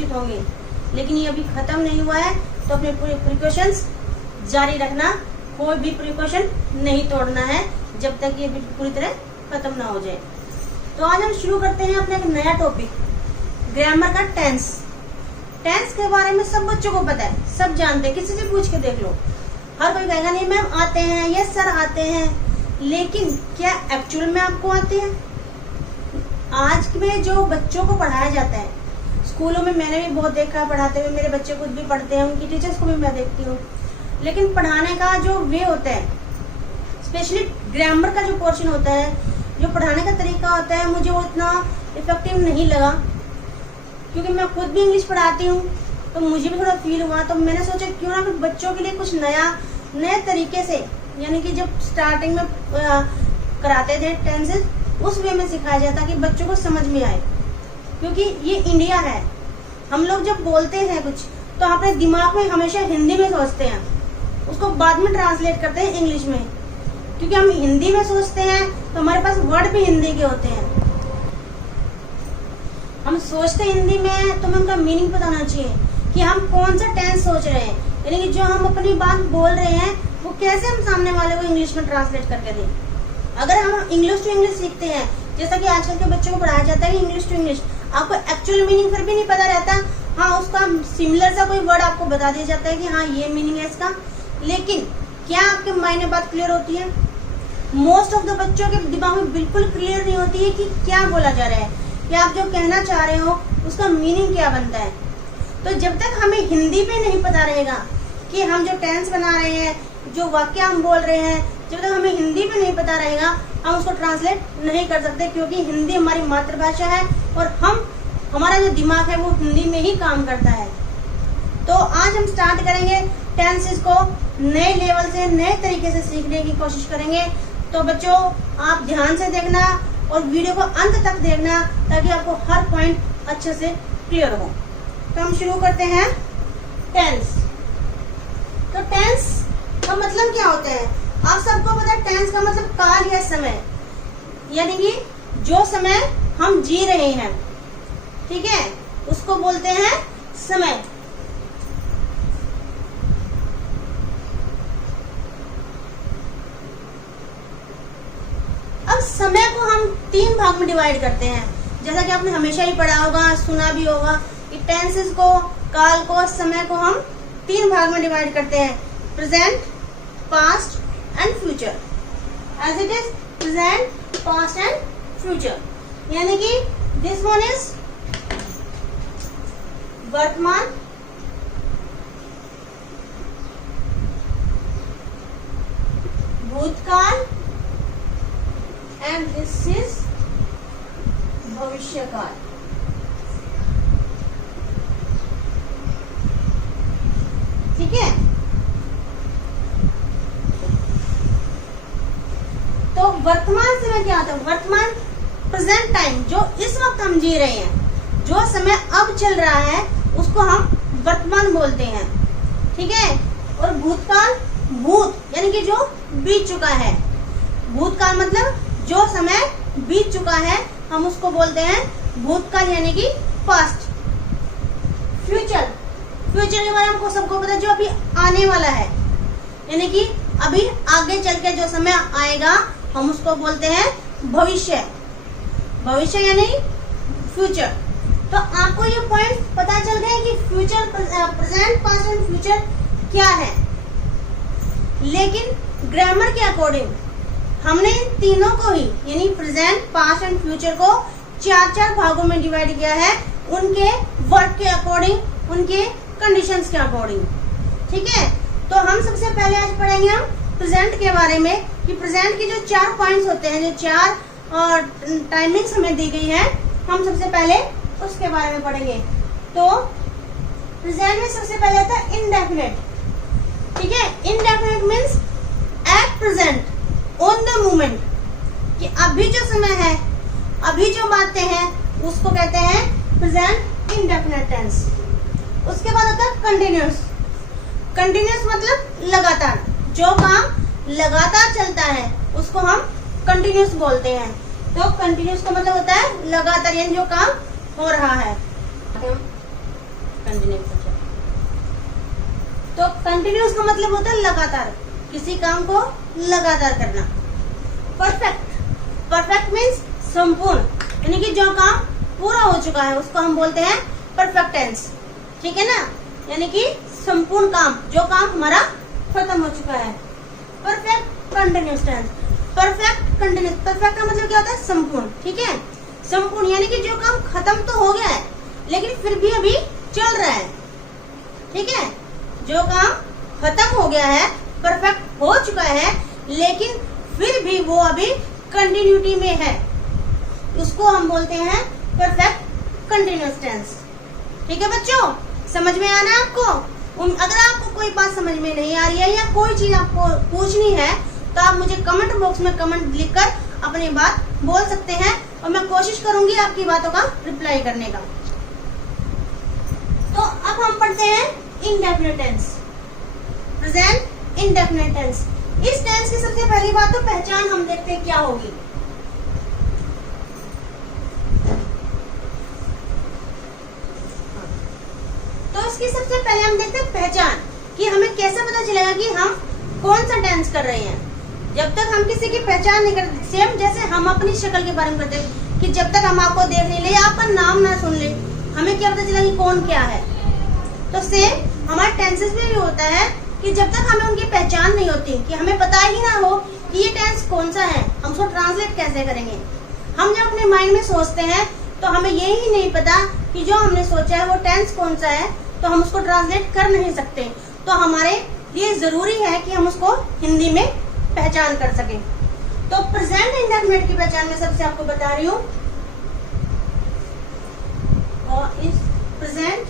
सुरक्षित होंगे। लेकिन ये अभी खत्म नहीं हुआ है, तो अपने पूरे प्रिकॉशंस जारी रखना, कोई भी प्रिकॉशन नहीं तोड़ना है जब तक ये पूरी तरह खत्म ना हो जाए। तो आज हम शुरू करते हैं अपना एक नया टॉपिक, ग्रामर का टेंस। टेंस के बारे में सब बच्चों को पता है, सब जानते हैं, किसी से पूछ के देख लो। हर कोई कहेगा नहीं मैम आते हैं, यस सर आते हैं, लेकिन क्या एक्चुअल में आपको आते हैं? आज में जो बच्चों को पढ़ाया जाता है स्कूलों में, मैंने भी बहुत देखा पढ़ाते हुए, मेरे बच्चे खुद भी पढ़ते हैं, उनकी टीचर्स को भी मैं देखती हूँ। लेकिन पढ़ाने का जो वे होता है, स्पेशली ग्रामर का जो पोर्शन होता है, जो पढ़ाने का तरीका होता है, मुझे वो इतना इफेक्टिव नहीं लगा। क्योंकि मैं खुद भी इंग्लिश पढ़ाती हूँ तो मुझे भी थोड़ा फील हुआ, तो मैंने सोचा क्यों ना बच्चों के लिए कुछ नए तरीके से, यानी कि जब स्टार्टिंग में कराते थे टेंसेस, उस वे में सिखाया जाए ताकि बच्चों को समझ में आए। क्योंकि ये इंडिया है, हम लोग जब बोलते हैं कुछ तो अपने दिमाग में हमेशा हिंदी में सोचते हैं, उसको बाद में ट्रांसलेट करते हैं इंग्लिश में। क्योंकि हम हिंदी में सोचते हैं तो हमारे पास वर्ड भी हिंदी के होते हैं। हम सोचते हिंदी में तो हमें उनका मीनिंग पता होना चाहिए कि हम कौन सा टेंस सोच रहे हैं, यानी कि जो हम अपनी बात बोल रहे हैं वो कैसे हम सामने वाले को इंग्लिश में ट्रांसलेट करके दें। अगर हम इंग्लिश टू इंग्लिश सीखते हैं, जैसा कि आजकल के बच्चों को पढ़ाया जाता है कि इंग्लिश टू इंग्लिश, आपको एक्चुअल मीनिंग फिर भी नहीं पता रहता। हाँ, उसका सिमिलर सा कोई वर्ड आपको बता दिया जाता है कि हाँ ये मीनिंग है इसका, लेकिन क्या आपके माइंड में बात क्लियर होती है? मोस्ट ऑफ द बच्चों के दिमाग में बिल्कुल क्लियर नहीं होती है कि क्या बोला जा रहा है, या आप जो कहना चाह रहे हो उसका मीनिंग क्या बनता है। तो जब तक हमें हिंदी में नहीं पता रहेगा कि हम जो टेंस बना रहे हैं, जो वाक्य हम बोल रहे हैं, जब तक हमें हिंदी में नहीं पता रहेगा हम उसको ट्रांसलेट नहीं कर सकते। क्योंकि हिंदी हमारी मातृभाषा है और हमारा जो दिमाग है वो हिंदी में ही काम करता है। तो आज हम स्टार्ट करेंगे टेंसेस को नए लेवल से, नए तरीके से सीखने की कोशिश करेंगे। तो बच्चों आप ध्यान से देखना और वीडियो को अंत तक देखना ताकि आपको हर पॉइंट अच्छे से क्लियर हो। तो हम शुरू करते हैं टेंस। तो टेंस का मतलब क्या होता है? आप सबको पता है टेंस का मतलब काल या समय, यानी कि जो समय हम जी रहे हैं, ठीक है, उसको बोलते हैं समय। अब समय को हम 3 भाग में डिवाइड करते हैं, जैसा कि आपने हमेशा ही पढ़ा होगा, सुना भी होगा कि टेंसेस को, काल को, समय को हम 3 भाग में डिवाइड करते हैं, present, past and future. As it is present, past and future, यानी कि दिस वन इज वर्तमान, भूतकाल एंड दिस इज भविष्यकाल। ठीक है, तो वर्तमान समय क्या होता है? वर्तमान, प्रेजेंट टाइम, जो इस वक्त हम जी रहे हैं, जो समय अब चल रहा है उसको हम वर्तमान बोलते हैं। ठीक है, और भूतकाल, भूत यानी कि जो बीत चुका है, भूतकाल मतलब जो समय बीत चुका है हम उसको बोलते हैं भूतकाल यानी कि पास्ट। फ्यूचर, फ्यूचर के बारे में हमको सबको पता है, जो अभी आने वाला है, यानी कि अभी आगे चल के जो समय आएगा हम उसको बोलते हैं भविष्य। भविष्य यानी फ्यूचर। तो आपको ये पॉइंट पता चल गए कि future, present, past and future क्या है। लेकिन ग्रामर के अकॉर्डिंग हमने इन तीनों को ही, यानी प्रेजेंट, पास्ट एंड फ्यूचर को 4 भागों में डिवाइड किया है, उनके वर्क के अकॉर्डिंग, उनके कंडीशंस के अकॉर्डिंग। ठीक है, तो हम सबसे पहले आज पढ़ेंगे हम प्रेजेंट के बारे में कि प्रेजेंट के जो 4 पॉइंट्स होते हैं, जो 4 टाइमिंग्स हमें दी गई है, हम सबसे पहले उसके बारे में पढ़ेंगे। तो प्रेजेंट में सबसे पहले आता है इंडेफिनिट। ठीक है, indefinite means at present, on the moment, कि अभी जो समय है, अभी जो बातें हैं उसको कहते हैं प्रेजेंट इंडेफिनिट टेंस। उसके बाद आता है कंटिन्यूअस। कंटिन्यूअस मतलब लगातार, जो काम लगातार चलता है उसको हम कंटिन्यूअस बोलते हैं। तो कंटिन्यूअस का मतलब होता है लगातार, यानी जो काम हो रहा है। Continuous future. तो कंटिन्यूस का मतलब होता है लगातार, किसी काम को लगातार करना। परफेक्ट, परफेक्ट मीन्स संपूर्ण, यानी कि जो काम पूरा हो चुका है उसको हम बोलते हैं परफेक्ट टेंस। ठीक है ना, यानी कि संपूर्ण काम, जो काम हमारा खत्म हो चुका है। Perfect continuous tense, perfect continuous, perfect का मतलब क्या होता है? संपूर्ण। ठीक है, संपूर्ण यानी कि जो काम खत्म तो हो गया है लेकिन फिर भी अभी चल रहा है। ठीक है, जो काम खत्म हो गया है, परफेक्ट हो चुका है, लेकिन फिर भी वो अभी कंटिन्यूटी में है, उसको हम बोलते हैं परफेक्ट कंटिन्यूस टेंस। ठीक है बच्चों, समझ में आना है आपको? अगर आपको कोई बात समझ में नहीं आ रही है या कोई चीज आपको पूछनी है तो आप मुझे कमेंट बॉक्स में कमेंट लिखकर अपनी बात बोल सकते हैं और मैं कोशिश करूंगी आपकी बातों का रिप्लाई करने का। तो अब हम पढ़ते हैं indefinite tense, present indefinite tense. इस टेंस की सबसे पहली बात तो पहचान हम देखते हैं क्या होगी। तो इसकी सबसे पहले हम देखते हैं पहचान, कि हमें कैसे पता चलेगा कि हम कौन सा टेंस कर रहे हैं। जब तक हम किसी की पहचान नहीं करते, सेम जैसे हम अपनी शक्ल के बारे में करते हैं कि जब तक हम आपको देख नहीं ले, आपका नाम ना सुन ले, हमें क्या पता चला कि कौन क्या है। तो सेम हमारे टेंसेस में भी होता है कि जब तक हमें उनकी पहचान नहीं होती, कि हमें पता ही ना हो कि ये टेंस कौन सा है, हम उसको ट्रांसलेट कैसे करेंगे। हम जब अपने माइंड में सोचते हैं तो हमें यही नहीं पता कि जो हमने सोचा है वो टेंस कौन सा है, तो हम उसको ट्रांसलेट कर नहीं सकते। तो हमारे लिए जरूरी है कि हम उसको हिंदी में पहचान कर सके। तो प्रेजेंट इंडेफिनिट की पहचान में सबसे आपको बता रही हूँ, और इस प्रेजेंट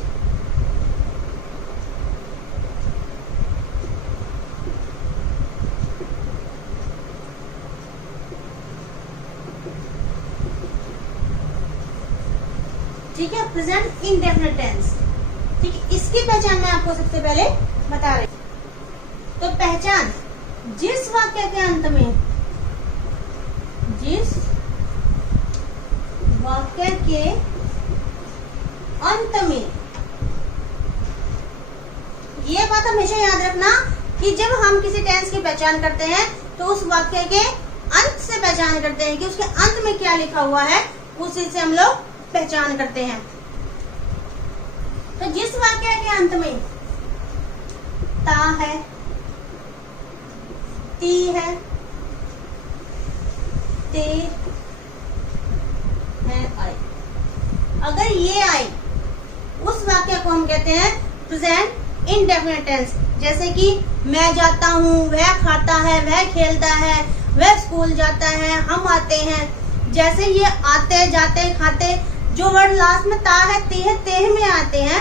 ठीक है, प्रेजेंट इंडेफिनिट टेंस। ठीक है, इसकी पहचान मैं आपको सबसे पहले बता रही हूं। तो पहचान, जिस वाक्य के अंत में, जिस वाक्य के अंत में, ये बात हमेशा याद रखना कि जब हम किसी टेंस की पहचान करते हैं तो उस वाक्य के अंत से पहचान करते हैं कि उसके अंत में क्या लिखा हुआ है, उसी से हम लोग पहचान करते हैं। तो जिस वाक्य के अंत में ता है, ती है, ते है, आई, अगर ये आई, उस वाक्य को हम कहते हैं प्रेजेंट इंडेफिनिट टेंस। जैसे कि मैं जाता हूँ, वह खाता है, वह खेलता है, वह स्कूल जाता है, हम आते हैं। जैसे ये आते, जाते, खाते, जो वर्ड लास्ट में ता है, ती है, तेह में आते हैं,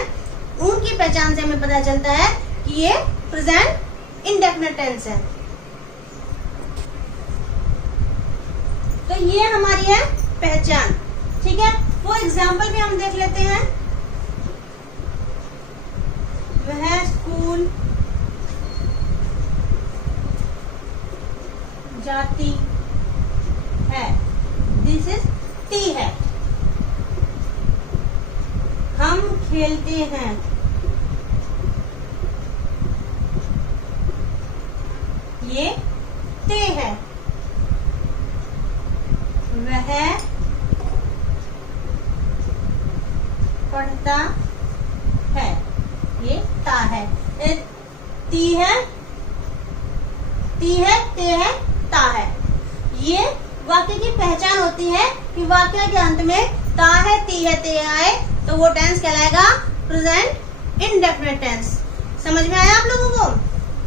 उनकी पहचान से हमें पता चलता है कि ये प्रेजेंट इंडेफिनिट टेंस है। तो ये हमारी है पहचान। ठीक है, वो एग्जाम्पल भी हम देख लेते हैं। वह स्कूल जाती है, दिस इज टी है। हम खेलते हैं, ये ते है। वह पढ़ता है, ये ता है। ती है, ती है, ते है, ता है। ये वाक्य की पहचान होती है कि वाक्य के अंत में ता है, ती है, ते आए तो वो टेंस कहलाएगा प्रेजेंट इंडेफिनिट टेंस। समझ में आया आप लोगों को?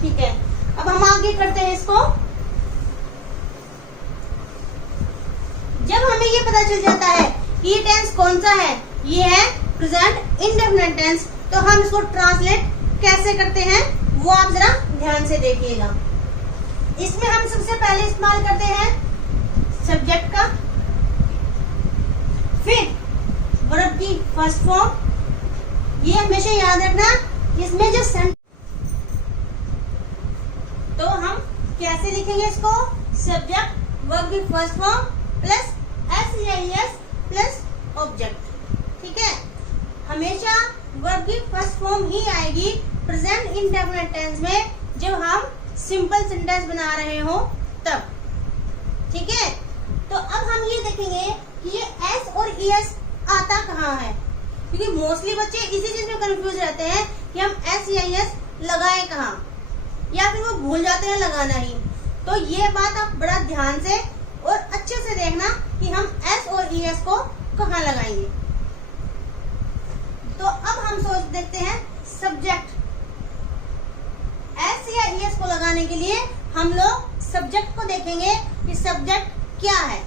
ठीक है, अब हम आगे करते हैं इसको। जब हमें ये पता चल जाता है कि ये टेंस कौन सा है, ये है प्रेजेंट इंडेफिनिट टेंस, तो हम इसको ट्रांसलेट कैसे करते हैं वो आप जरा ध्यान से देखिएगा। इसमें हम सबसे पहले इस्तेमाल करते हैं सब्जेक्ट का, फिर वर्ब की फर्स्ट फॉर्म। ये हमेशा याद रखना, इसमें जो तो हम कैसे लिखेंगे इसको, सब्जेक्ट वर्ब की first form plus SEIS plus object. ठीक है, हमेशा वर्ब की फर्स्ट फॉर्म ही आएगी प्रेजेंट इंडेफिनिट टेंस में, जब हम सिंपल सेंटेंस बना रहे हो तब। ठीक है, तो अब हम ये देखेंगे कि ये एस और ईएस आता कहाँ है, क्योंकि मोस्टली बच्चे इसी चीज में कंफ्यूज रहते हैं कि हम एस या ईएस लगाएं कहाँ, या फिर वो भूल जाते हैं लगाना ही। तो ये बात आप बड़ा ध्यान से और अच्छे से देखना कि हम एस और ईएस को कहाँ लगाएंगे। तो अब हम सोच देखते हैं सब्जेक्ट। एस या ईएस को लगाने के लिए हम लोग सब्जेक्ट को देखेंगे कि सब्जेक्ट क्या है।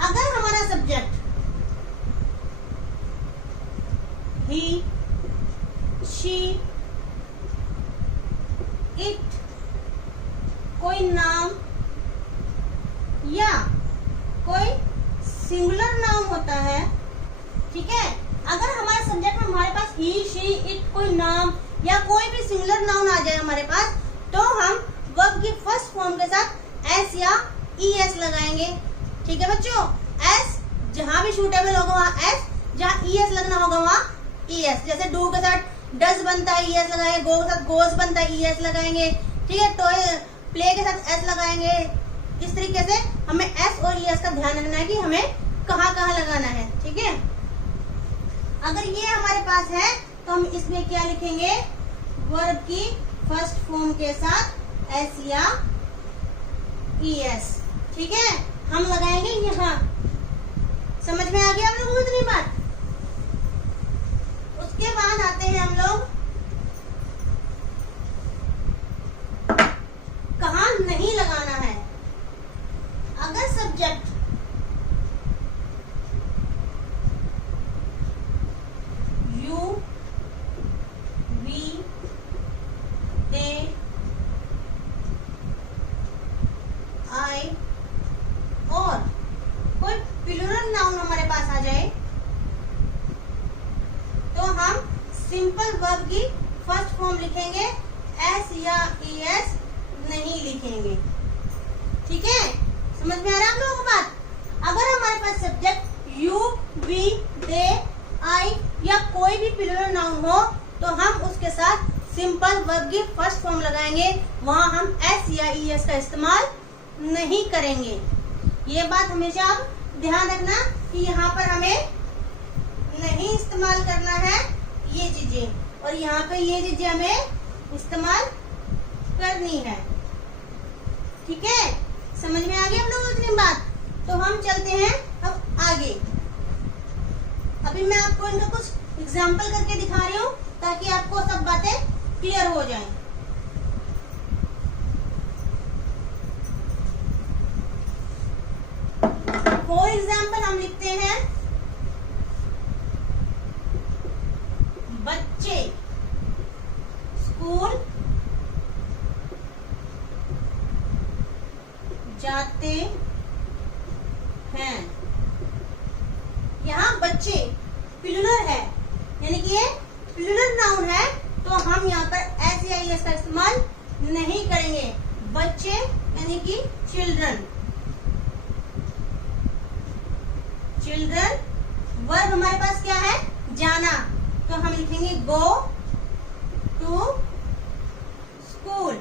अगर हमारा सब्जेक्ट ही, शी, इट कोई नाम या कोई सिंगुलर नाउन होता है, ठीक है, अगर हमारे सब्जेक्ट में हमारे पास ही, शी, इट कोई नाम या कोई भी सिंगुलर नाउन आ जाए हमारे पास, तो हम वर्ब की फर्स्ट फॉर्म के साथ एस या ईएस लगाएंगे। ठीक है बच्चों, एस जहां भी सूटेबल होगा वहां एस, जहां ईएस लगना होगा वहां ईएस। जैसे डू के साथ डज बनता है ईएस लगाएंगे, गो के साथ गोज बनता है ईएस लगाएंगे, ठीक है, टॉय प्ले के साथ एस लगाएंगे। इस तरीके से हमें एस और ईएस का ध्यान रखना है कि हमें कहाँ कहाँ लगाना है। ठीक है, अगर ये हमारे पास है तो हम इसमें क्या लिखेंगे, वर्ब की फर्स्ट फॉर्म के साथ एस या ईएस। ठीक है, हम लगाएंगे यहाँ। समझ में आ गया आप लोगों को इतनी बात? उसके बाद आते हैं हम लोग कहाँ नहीं लगाना है। अगर सब्जेक्ट यू, वी, दे, आई और कोई प्लूरल नाउन हमारे पास आ जाए, तो हम सिंपल वर्ब की फर्स्ट फॉर्म लिखेंगे, एस या ईएस नहीं लिखेंगे। ठीक है, समझ में आ रहा है आप लोगों को बात? अगर हमारे पास सब्जेक्ट यू, वी, दे, आई या कोई भी प्लूरल नाउन हो, तो हम उसके साथ सिंपल वर्ब की फर्स्ट फॉर्म लगाएंगे, वहां हम एस या ईएस का इस्तेमाल नहीं करेंगे। ये बात हमेशा आप ध्यान रखना कि यहाँ पर हमें नहीं इस्तेमाल करना है ये चीजें, और यहाँ पे ये चीजें हमें इस्तेमाल करनी है। ठीक है, समझ में आ गई आप लोगों को इतनी बात? तो हम चलते हैं अब आगे। अभी मैं आपको इनका कुछ एग्जाम्पल करके दिखा रही हूँ ताकि आपको सब बातें क्लियर हो जाएं। फॉर एग्जाम्पल हम लिखते हैं बच्चे स्कूल जाते हैं। यहाँ बच्चे प्लूरल है, यानी कि ये प्लूरल नाउन है, तो हम यहाँ पर एस या ईएस का इस्तेमाल नहीं करेंगे। बच्चे यानी कि चिल्ड्रन, चिल्ड्रन। वर्ब हमारे पास क्या है, जाना, तो हम लिखेंगे गो टू स्कूल।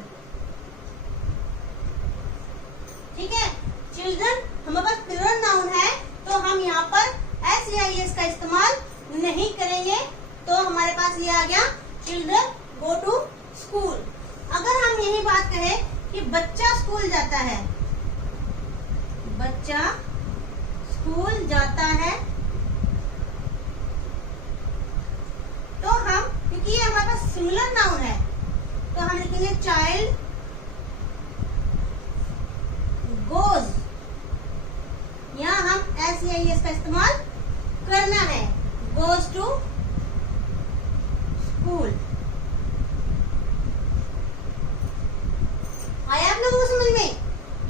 ठीक है, चिल्ड्रन हमारे पास प्लूरल नाउन है, तो हम यहाँ पर एस या ईएस का इस्तेमाल नहीं करेंगे, तो हमारे पास ये आ गया चिल्ड्रन गो टू स्कूल। अगर हम यही बात कहें कि बच्चा स्कूल जाता है, बच्चा स्कूल जाता है, तो हम, क्योंकि ये हमारे पास सिंगुलर नाउन है, तो हम लिखेंगे चाइल्ड गोज। यहाँ हम एस या ईएस का इस्तेमाल करना है, गोज टू स्कूल। आया आप लोगों को समझ में?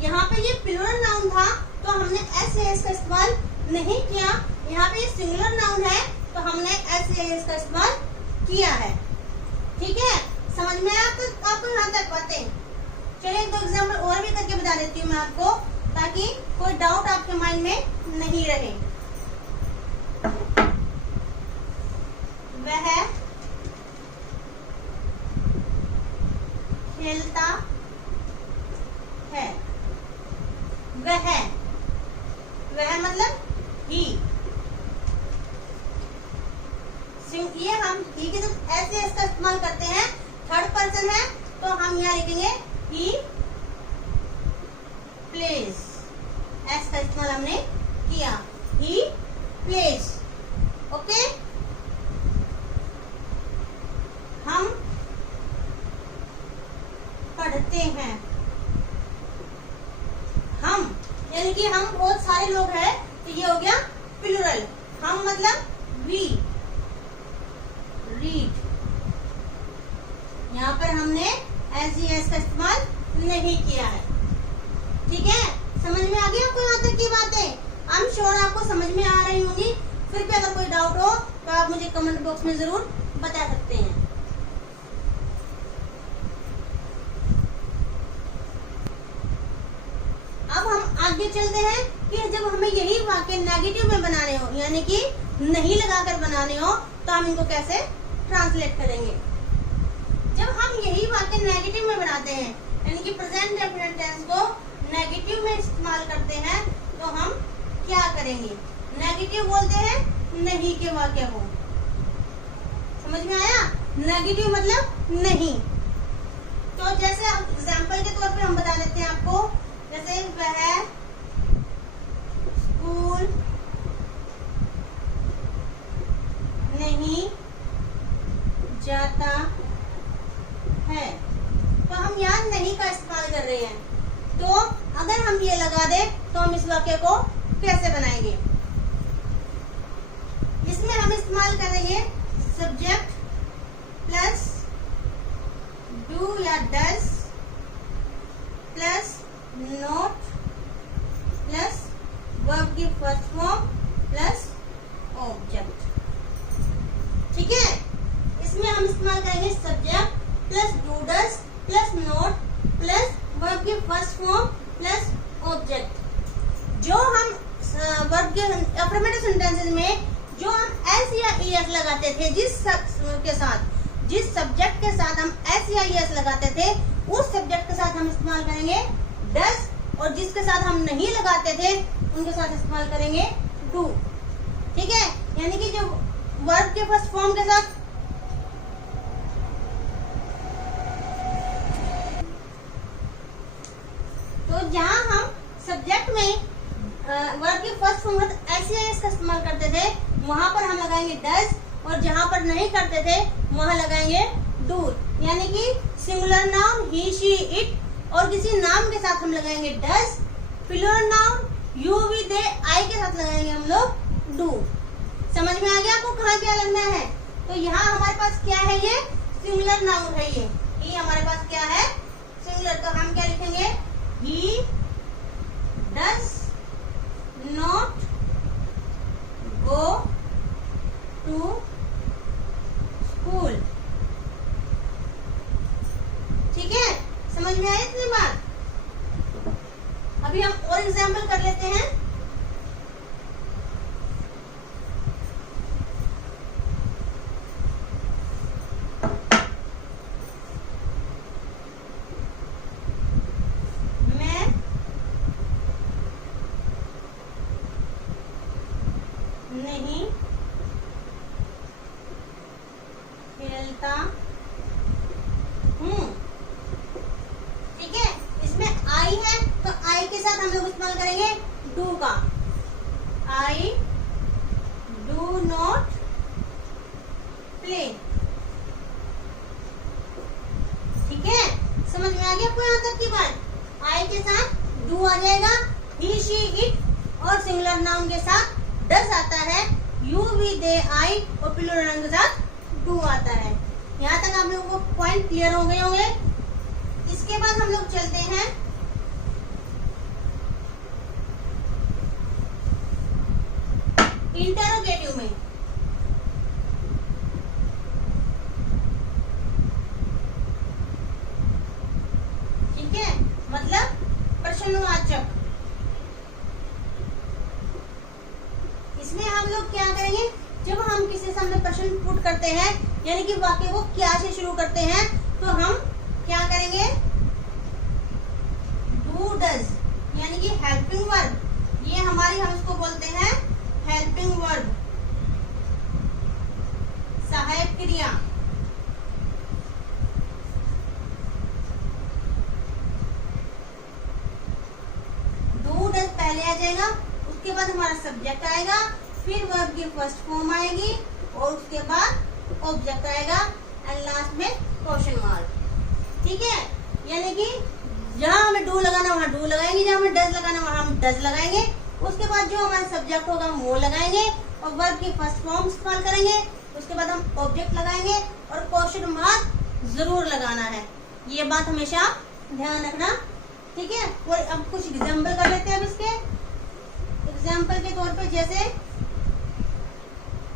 यहाँ पे ये प्लूरल नाउन था, तो हमने एस या ईएस का इस्तेमाल नहीं किया। यहाँ पे ये सिंगुलर नाउन है, तो हमने एस या ईएस का इस्तेमाल किया है। ठीक है, समझ में आया आपको यहाँ तक बातें? चलिए एक दो एग्जाम्पल और भी करके बता देती हूँ मैं आपको, ताकि कोई डाउट आपके माइंड में नहीं रहे। वह खेलता है। वह मतलब ही। ये हम ही के साथ ऐसे इसका इस्तेमाल करते हैं। थर्ड पर्सन है तो हम यहाँ लिखेंगे ही प्लेज। एस का इस्तेमाल हमने किया, ही प्लेज। ओके, हम पढ़ते हैं। हम यानी कि हम बहुत सारे लोग हैं तो ये हो गया प्लूरल। हम मतलब वी रीड। यहाँ पर हमने एस का इस्तेमाल नहीं किया है। ठीक है, समझ में आ गई आपको यहाँ तक की बातें? आई एम श्योर आपको समझ में आ रही होंगी। फिर भी अगर कोई डाउट हो तो आप मुझे कमेंट बॉक्स में जरूर बता सकते हैं। अब हम आगे चलते हैं कि जब हमें यही वाक्य नेगेटिव में बनाने हो, यानी कि नहीं लगाकर बनाने हो, तो हम इनको कैसे ट्रांसलेट करेंगे। जब हम यही वाक्य नेगेटिव में बनाते हैं, यानी कि प्रेजेंट डेफिनेट टेंस को नेगेटिव में इस्तेमाल करते हैं, तो हम क्या करेंगे? नेगेटिव बोलते हैं नहीं के वाक्य को। समझ में आया? नेगेटिव मतलब नहीं। तो जैसे एग्जांपल के तौर पे हम बता देते हैं आपको, जैसे वह स्कूल नहीं जाता है। तो हम यहाँ नहीं का इस्तेमाल कर रहे हैं। तो अगर हम ये लगा दे तो हम इस वाक्य को कैसे बनाएंगे? इसमें हम इस्तेमाल करेंगे सब्जेक्ट प्लस डू या does plus note plus verb की फर्स्ट फॉर्म प्लस ऑब्जेक्ट। ठीक है, इसमें हम इस्तेमाल करेंगे subject plus do does plus note plus verb की फर्स्ट फॉर्म प्लस ऑब्जेक्ट। जो हम वर्ब के अफर्मेटिव सेंटेंसेस में जो हम एस या ईएस लगाते थे, जिस सब्जेक्ट के साथ हम एस या ईएस लगाते थे, उस सब्जेक्ट के साथ हम इस्तेमाल करेंगे डज, और जिसके साथ हम नहीं लगाते थे उनके साथ इस्तेमाल करेंगे डू। ठीक है, यानी कि जो वर्ब के फर्स्ट फॉर्म के साथ तो जहां हम सब्जेक्ट में वर्ब के फर्स्ट फॉर्म एस का इस्तेमाल करते थे, वहां पर हम लगाएंगे डज, और जहां पर नहीं करते थे वहां लगाएंगे डू। यानी कि singular noun he she it और किसी नाम के साथ हम लगाएंगे does, plural noun you we they I के साथ लगाएंगे हम लोग डू। समझ में आ गया आपको कहाँ क्या लगना है? तो यहाँ हमारे पास क्या है? ये सिंगुलर नाउन है। ये हमारे पास क्या है? सिंगुलर। तो हम क्या लिखेंगे? He does not go to school. ठीक है, समझ में आया इतनी बात? अभी हम और एग्जाम्पल कर लेते हैं। मैं नहीं खेलता हूँ। ठीक है, इसमें आई है तो आई के साथ हम लोग इस्तेमाल करेंगे डू का। I do not play. ठीक है, समझ में आ गया आपको यहाँ तक की बात? आई के साथ डू आ जाएगा, ही शी इट और सिंगुलर नाउन के साथ डज आता है, यू वी दे आई और प्लूरल नाउन के साथ डू आता है। यहाँ तक आप लोगों को पॉइंट क्लियर हो गए होंगे। इसके बाद हम लोग चलते हैं इंटरोगेटिव में। ठीक है, मतलब प्रश्नवाचक। इसमें हम लोग क्या करेंगे? जब हम किसी से हमने प्रश्न पुट करते हैं, यानी कि वाक्य को क्या से शुरू करते हैं, तो हम क्या करेंगे, डू डज, यानी कि हेल्पिंग वर्ब, ये हमारी, हम इसको बोलते हैं हेल्पिंग वर्ब, सहायक क्रिया। डू डज पहले आ जाएगा, उसके बाद हमारा सब्जेक्ट आएगा, फिर वर्ब की फर्स्ट फॉर्म आएगी और उसके बाद ऑब्जेक्ट आएगा एंड लास्ट में क्वेश्चन मार्क। ठीक है, यानी कि जहां हमें डू लगाना वहां डू लगाएंगे, जहां हमें डज लगाना वहां हम डज लगाएंगे, उसके बाद जो हमारा सब्जेक्ट होगा हम वो लगाएंगे और वर्ब की फर्स्ट फॉर्म इस्तेमाल करेंगे, उसके बाद हम ऑब्जेक्ट लगाएंगे और क्वेश्चन मार्क जरूर लगाना है। ये बात हमेशा ध्यान रखना। ठीक है, और अब कुछ एग्जाम्पल कर लेते हैं। अब इसके एग्जाम्पल के तौर पे, जैसे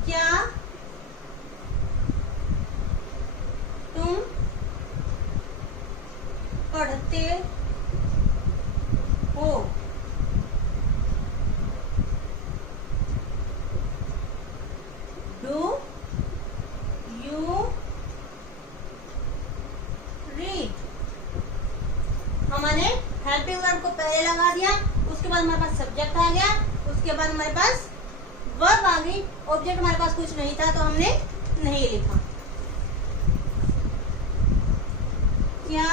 क्या तुम पढ़ते हो, डू यू रीड। हमने हेल्पिंग वर्ब को पहले लगा दिया, उसके बाद हमारे पास सब्जेक्ट आ गया, उसके बाद हमारे पास वर्ब आ गई, ऑब्जेक्ट हमारे पास कुछ नहीं था तो हमने नहीं लिखा। क्या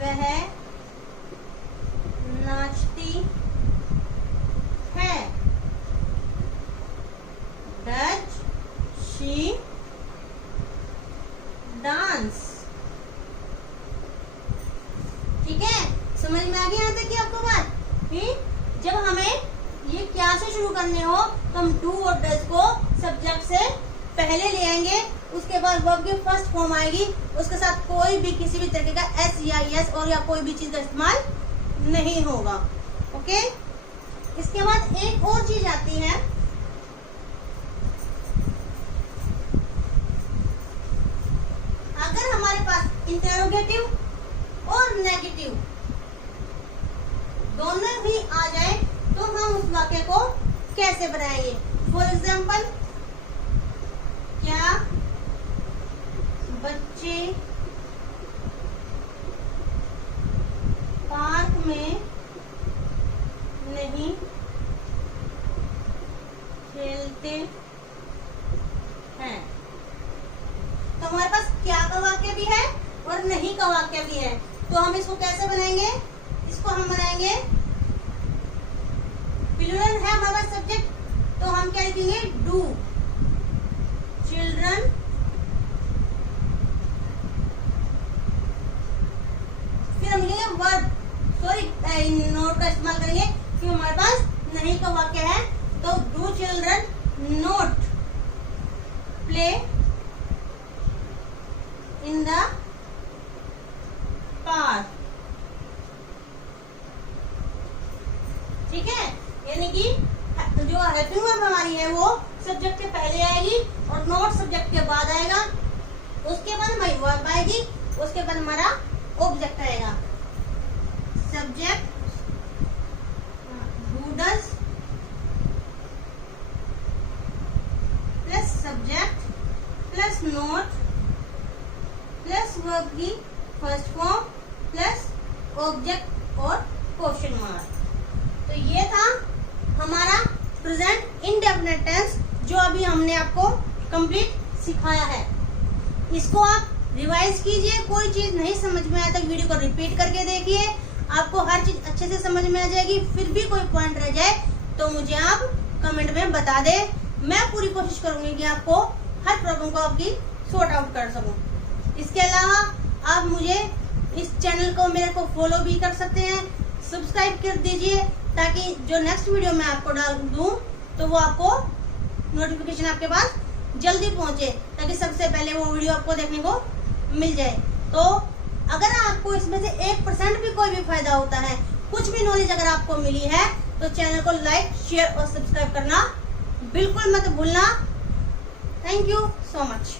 वह नाचती है, डज शी डांस। ठीक है, समझ में आ गया यहाँ तक कि आपको बात, कि जब हमें ये क्या से शुरू करने हो तो हम डू और डज को सब्जेक्ट से पहले ले आएंगे, उसके बाद वर्ब की फर्स्ट फॉर्म आएगी, उसके साथ कोई भी किसी भी तरीके का एस या एस और या कोई भी चीज का इस्तेमाल नहीं होगा। ओके, इसके बाद एक और चीज आती है, अगर हमारे पास इंटरोगेटिव और नेगेटिव दोनों भी आ जाए तो हम उस वाक्य को कैसे बनाएंगे। फॉर एग्जाम्पल, क्या बच्चे पार्क में नहीं खेलते हैं, तो हमारे पास क्या का वाक्य भी है और नहीं का वाक्य भी है, तो हम इसको कैसे बनाएंगे, इसको हम बनाएंगे, प्लूरल है हमारे पास सब्जेक्ट, तो हम क्या लिखेंगे, डू चिल्ड्रन फिर हम लिखेंगे वर्ब, सॉरी नोट का इस्तेमाल करेंगे क्योंकि हमारे पास नहीं का वाक्य है, तो do children note play in the park. ठीक है, यानी कि जो हेल्पिंग वर्ब हमारी है वो सब्जेक्ट के पहले आएगी और नोट सब्जेक्ट के बाद आएगा, उसके बाद हमारी वर्ब आएगी, उसके बाद हमारा ऑब्जेक्ट आएगा। Subject do does plus subject plus note plus verb की फर्स्ट फॉर्म प्लस ऑब्जेक्ट और क्वेश्चन मार्क। तो ये था हमारा प्रेजेंट इंडेफिनिट टेंस जो अभी हमने आपको कंप्लीट सिखाया है। इसको आप रिवाइज कीजिए, कोई चीज नहीं समझ में आया तो वीडियो को रिपीट करके देखिए, आपको हर चीज अच्छे से समझ में आ जाएगी। फिर भी कोई पॉइंट रह जाए तो मुझे आप कमेंट में बता दे, मैं पूरी कोशिश करूंगी कि आपको हर प्रॉब्लम को आपकी सॉर्ट आउट कर सकूं। इसके अलावा आप मुझे इस चैनल को मेरे को फॉलो भी कर सकते हैं, सब्सक्राइब कर दीजिए ताकि जो नेक्स्ट वीडियो मैं आपको डाल दूं तो वो आपको नोटिफिकेशन आपके पास जल्दी पहुंचे, ताकि सबसे पहले वो वीडियो आपको देखने को मिल जाए। तो अगर आपको इसमें से 1% भी कोई भी फायदा होता है, कुछ भी नॉलेज अगर आपको मिली है, तो चैनल को लाइक शेयर और सब्सक्राइब करना बिल्कुल मत भूलना। Thank you so much.